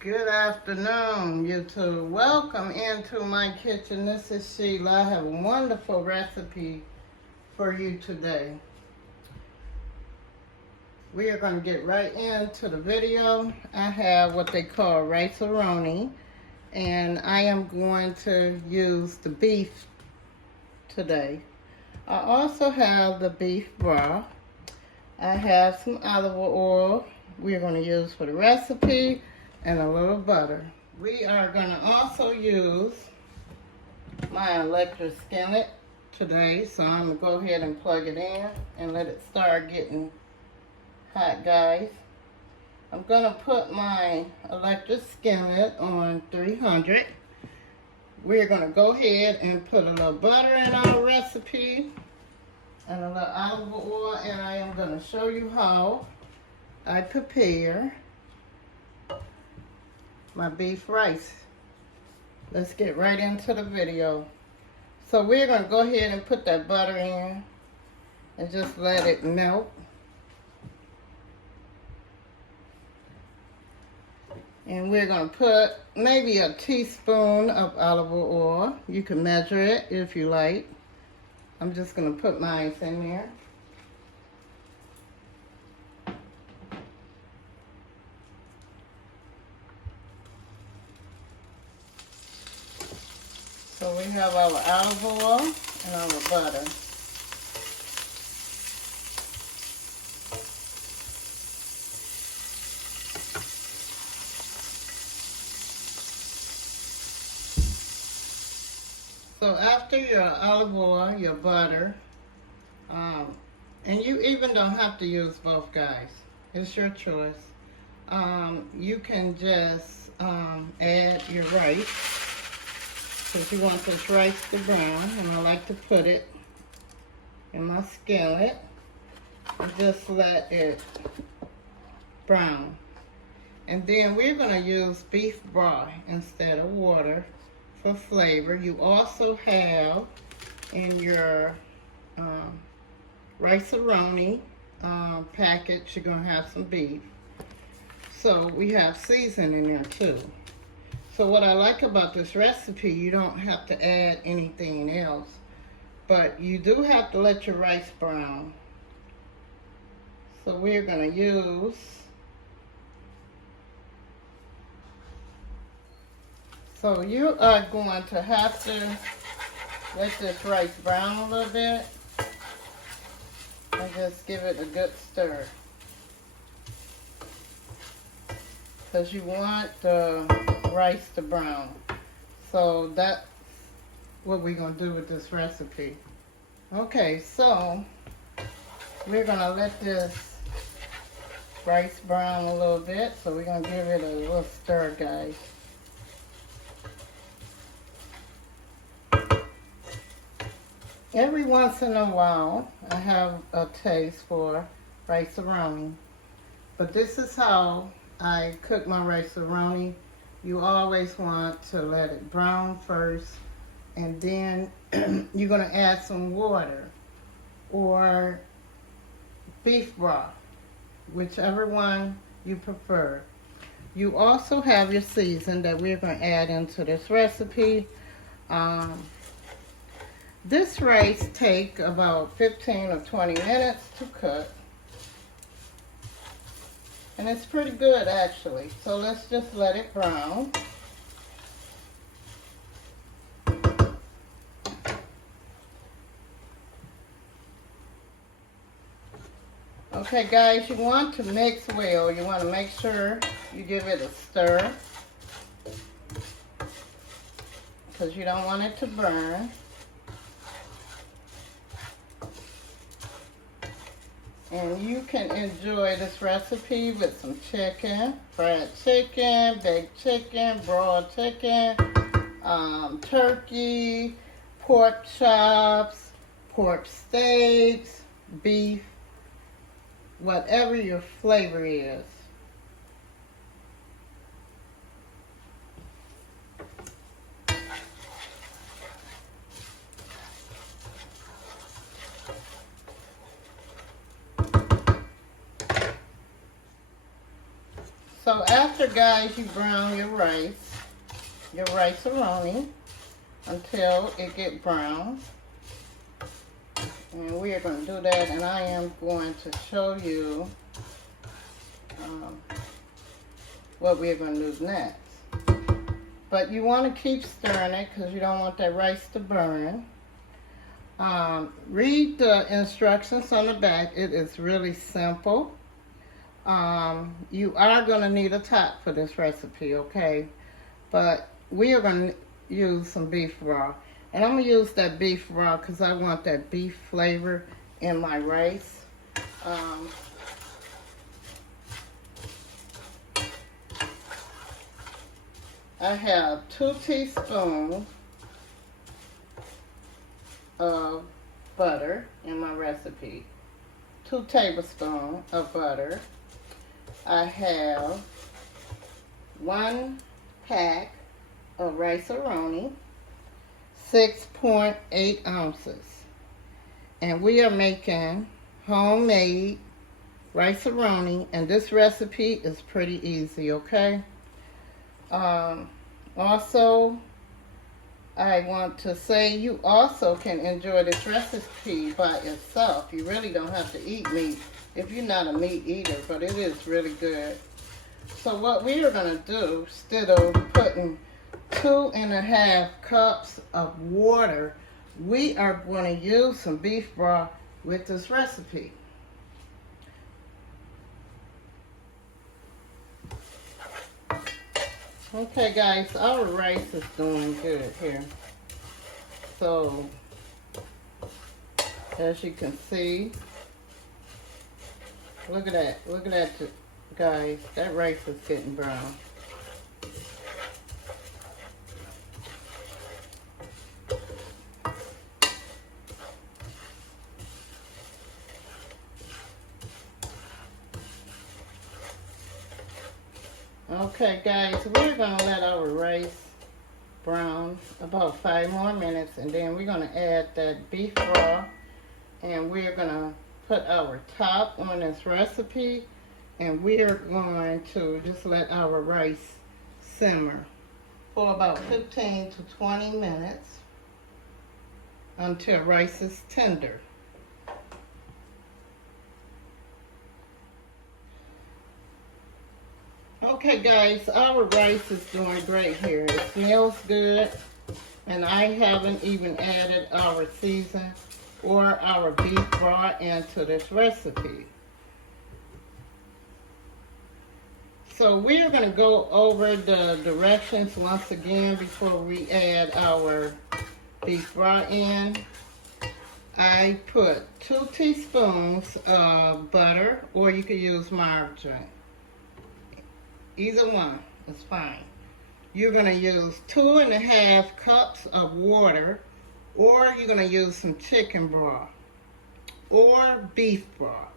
Good afternoon, YouTube. Welcome into my kitchen. This is Sheila. I have a wonderful recipe for you today. We are going to get right into the video. I have what they call Rice RONI, and I am going to use the beef today. I also have the beef broth. I have some olive oil we're going to use for the recipe, and a little butter. We are going to also use my electric skillet today, so I'm going to go ahead and plug it in and let it start getting hot, guys. I'm going to put my electric skillet on 300. We're going to go ahead and put a little butter in our recipe and a little olive oil, and I am going to show you how I prepare my beef rice. Let's get right into the video. So we're going to go ahead and put that butter in and just let it melt. And we're going to put maybe a teaspoon of olive oil. You can measure it if you like. I'm just going to put mine in there. So we have our olive oil and our butter. So after your olive oil, your butter, and you even don't have to use both, guys. It's your choice. You can just add your rice. Because you want this rice to brown, and I like to put it in my skillet and just let it brown. And then we're going to use beef broth instead of water for flavor. You also have in your Rice RONI package, you're going to have some beef. So we have seasoning in there too. So what I like about this recipe, you don't have to add anything else, but you do have to let your rice brown. So we're going to use so you are going to have to let this rice brown a little bit and just give it a good stir, because you want the rice to brown. So that's what we're going to do with this recipe. Okay, so we're going to let this rice brown a little bit. So we're going to give it a little stir, guys. Every once in a while, I have a taste for Rice RONI, but this is how I cook my Rice RONI. You always want to let it brown first, and then you're going to add some water or beef broth, whichever one you prefer. You also have your season that we're going to add into this recipe. This rice takes about 15 or 20 minutes to cook. And it's pretty good, actually. So let's just let it brown. Okay, guys, you want to mix well. You want to make sure you give it a stir, because you don't want it to burn. And you can enjoy this recipe with some chicken, fried chicken, baked chicken, broiled chicken, turkey, pork chops, pork steaks, beef, whatever your flavor is. So after, guys, you brown your Rice RONI, until it get brown. And we are going to do that, and I am going to show you what we're going to do next. But you want to keep stirring it because you don't want that rice to burn. Read the instructions on the back. It is really simple. You are going to need a top for this recipe, okay? But we are going to use some beef raw. And I'm going to use that beef raw because I want that beef flavor in my rice. I have 2 teaspoons of butter in my recipe. 2 tablespoons of butter. I have 1 pack of Rice RONI, 6.8 ounces. And we are making homemade Rice RONI, and this recipe is pretty easy, okay? Also, I want to say you also can enjoy this recipe by itself. You really don't have to eat meat if you're not a meat eater, but it is really good. So what we are going to do, instead of putting 2.5 cups of water, we are going to use some beef broth with this recipe. Okay, guys, our rice is doing good here. So, as you can see, look at that, guys, that rice is getting brown. Okay, guys, we're going to let our rice brown about 5 more minutes, and then we're going to add that beef raw, and we're going to put our top on this recipe, and we're going to just let our rice simmer for about 15 to 20 minutes until rice is tender. Okay, guys, our rice is doing great here. It smells good, and I haven't even added our season or our beef broth into this recipe. So we're going to go over the directions once again before we add our beef broth in. I put 2 teaspoons of butter, or you could use margarine. Either one is fine. You're going to use 2.5 cups of water, or you're going to use some chicken broth or beef broth,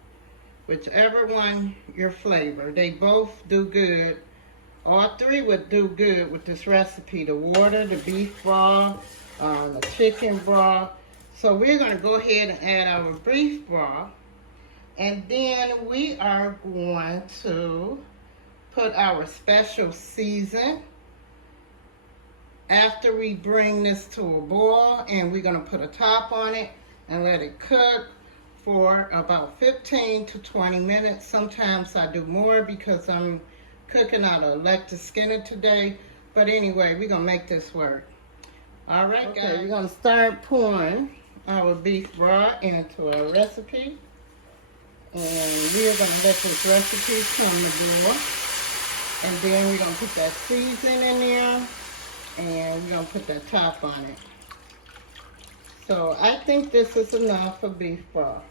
whichever one your flavor. They both do good. All 3 would do good with this recipe: the water, the beef broth, the chicken broth. So we're going to go ahead and add our beef broth, and then we are going to put our special season after we bring this to a boil, and we're going to put a top on it and let it cook for about 15 to 20 minutes. Sometimes I do more because I'm cooking out of electric skinner today, but anyway, we're going to make this work. All right, guys, we're going to start pouring our beef broth into our recipe, and we are going to let this recipe come to boil. And then we're going to put that seasoning in there, and we're going to put that top on it. So I think this is enough for beef broth.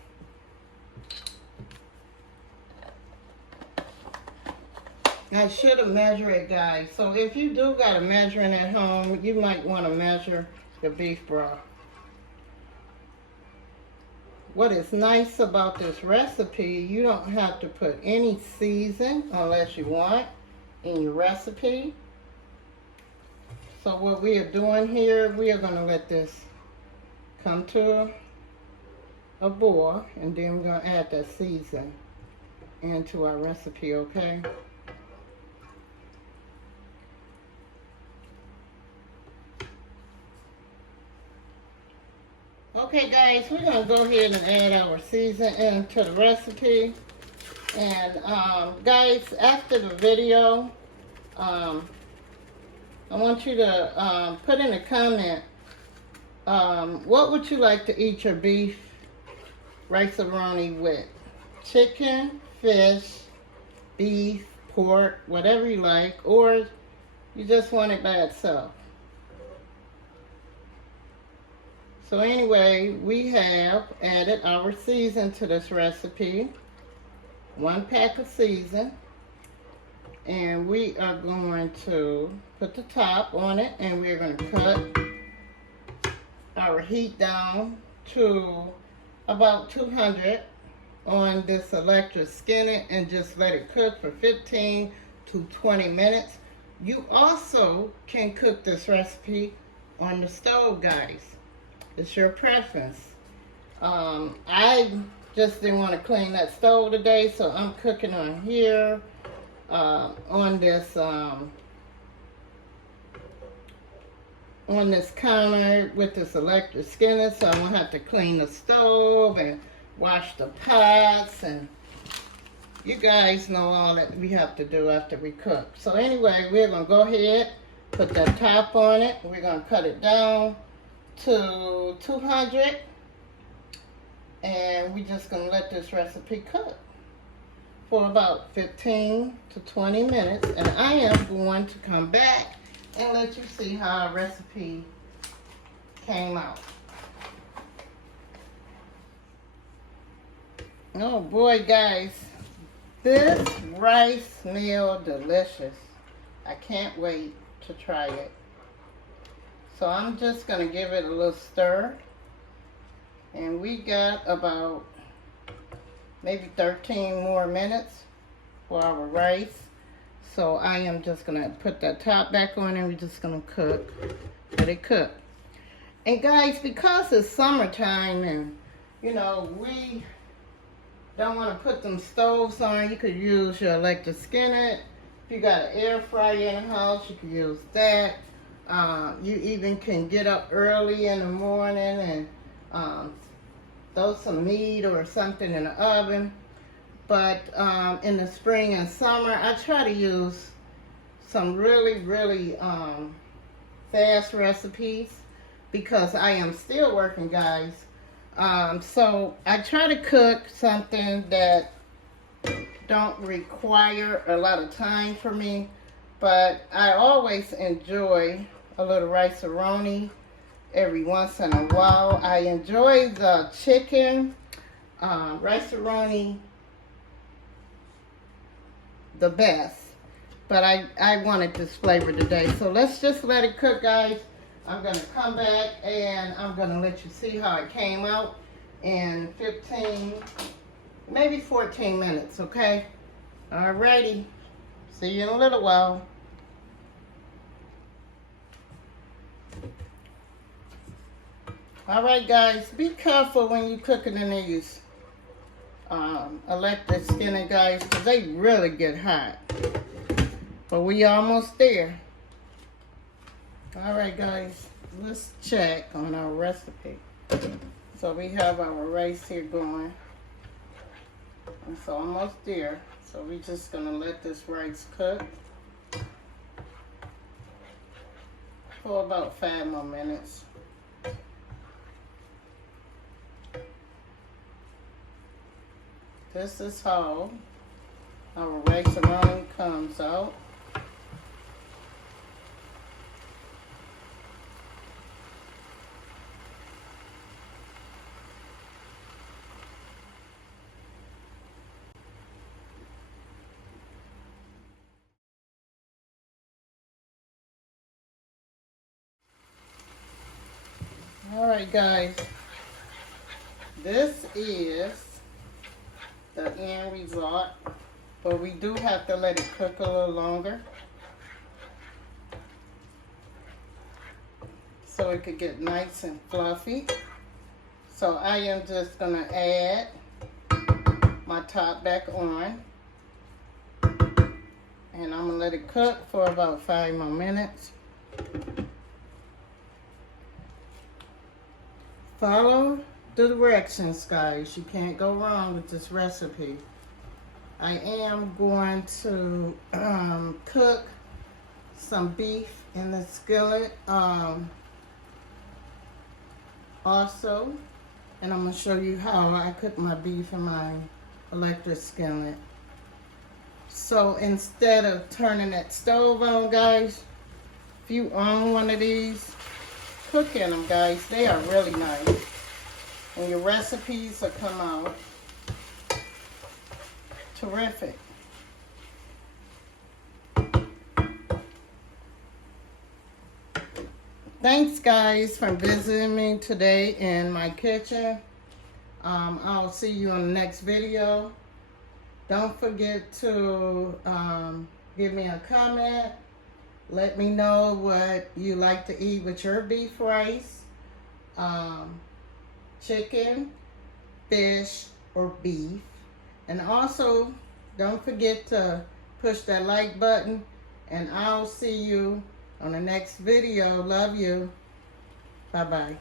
I should have measured it, guys. So if you do got a measuring at home, you might want to measure the beef broth. What is nice about this recipe, you don't have to put any season unless you want in your recipe. So what we are doing here, we are going to let this come to a boil, and then we're going to add that season into our recipe, okay? Okay guys, we're going to go ahead and add our season into the recipe. And guys, after the video, I want you to put in a comment, what would you like to eat your beef rice roni with? Chicken, fish, beef, pork, whatever you like, or you just want it by itself. So anyway, we have added our season to this recipe. 1 pack of season. And we are going to put the top on it, and we're going to cut our heat down to about 200 on this electric skillet and just let it cook for 15 to 20 minutes. You also can cook this recipe on the stove, guys. It's your preference. I just didn't want to clean that stove today, so I'm cooking on here, on this counter with this electric skillet, so I won't have to clean the stove and wash the pots, and you guys know all that we have to do after we cook. So anyway, we're going to go ahead, put that top on it. We're going to cut it down to 200, and we're just going to let this recipe cook for about 15 to 20 minutes, and I am going to come back and let you see how our recipe came out. Oh boy, guys, this rice meal delicious. I can't wait to try it. So I'm just going to give it a little stir. And we got about maybe 13 more minutes for our rice. So I am just going to put that top back on, and we're just going to cook. Let it cook. And guys, because it's summertime and, you know, we don't want to put them stoves on, you could use your electric skillet. If you got an air fryer in the house, you could use that. You even can get up early in the morning and throw some meat or something in the oven. But in the spring and summer, I try to use some really fast recipes because I am still working, guys. So I try to cook something that don't require a lot of time for me, but I always enjoy a little rice roni every once in a while. I enjoy the chicken rice roni the best, but I wanted this flavor today. So let's just let it cook, guys. I'm going to come back and I'm going to let you see how it came out in 15, maybe 14 minutes, okay? Alrighty. See you in a little while. Alright guys, be careful when you're cooking in these electric skillet, guys, because they really get hot. But we almost there. Alright guys, let's check on our recipe. So we have our rice here going. And so almost there. So we're just going to let this rice cook for about 5 more minutes. This is how our rice roni comes out. Alright guys, this is the end result, but we do have to let it cook a little longer so it could get nice and fluffy. So I am just going to add my top back on, and I'm going to let it cook for about 5 more minutes. Follow the directions, guys. You can't go wrong with this recipe. I am going to cook some beef in the skillet also, and I'm going to show you how I cook my beef in my electric skillet. So instead of turning that stove on, guys, if you own one of these, cook in them, guys. They are really nice, and your recipes will come out terrific. Thanks, guys, for visiting me today in my kitchen. I'll see you on the next video. Don't forget to give me a comment. Let me know what you like to eat with your beef rice, chicken, fish, or beef. And also, don't forget to push that like button, and I'll see you on the next video. Love you. Bye-bye.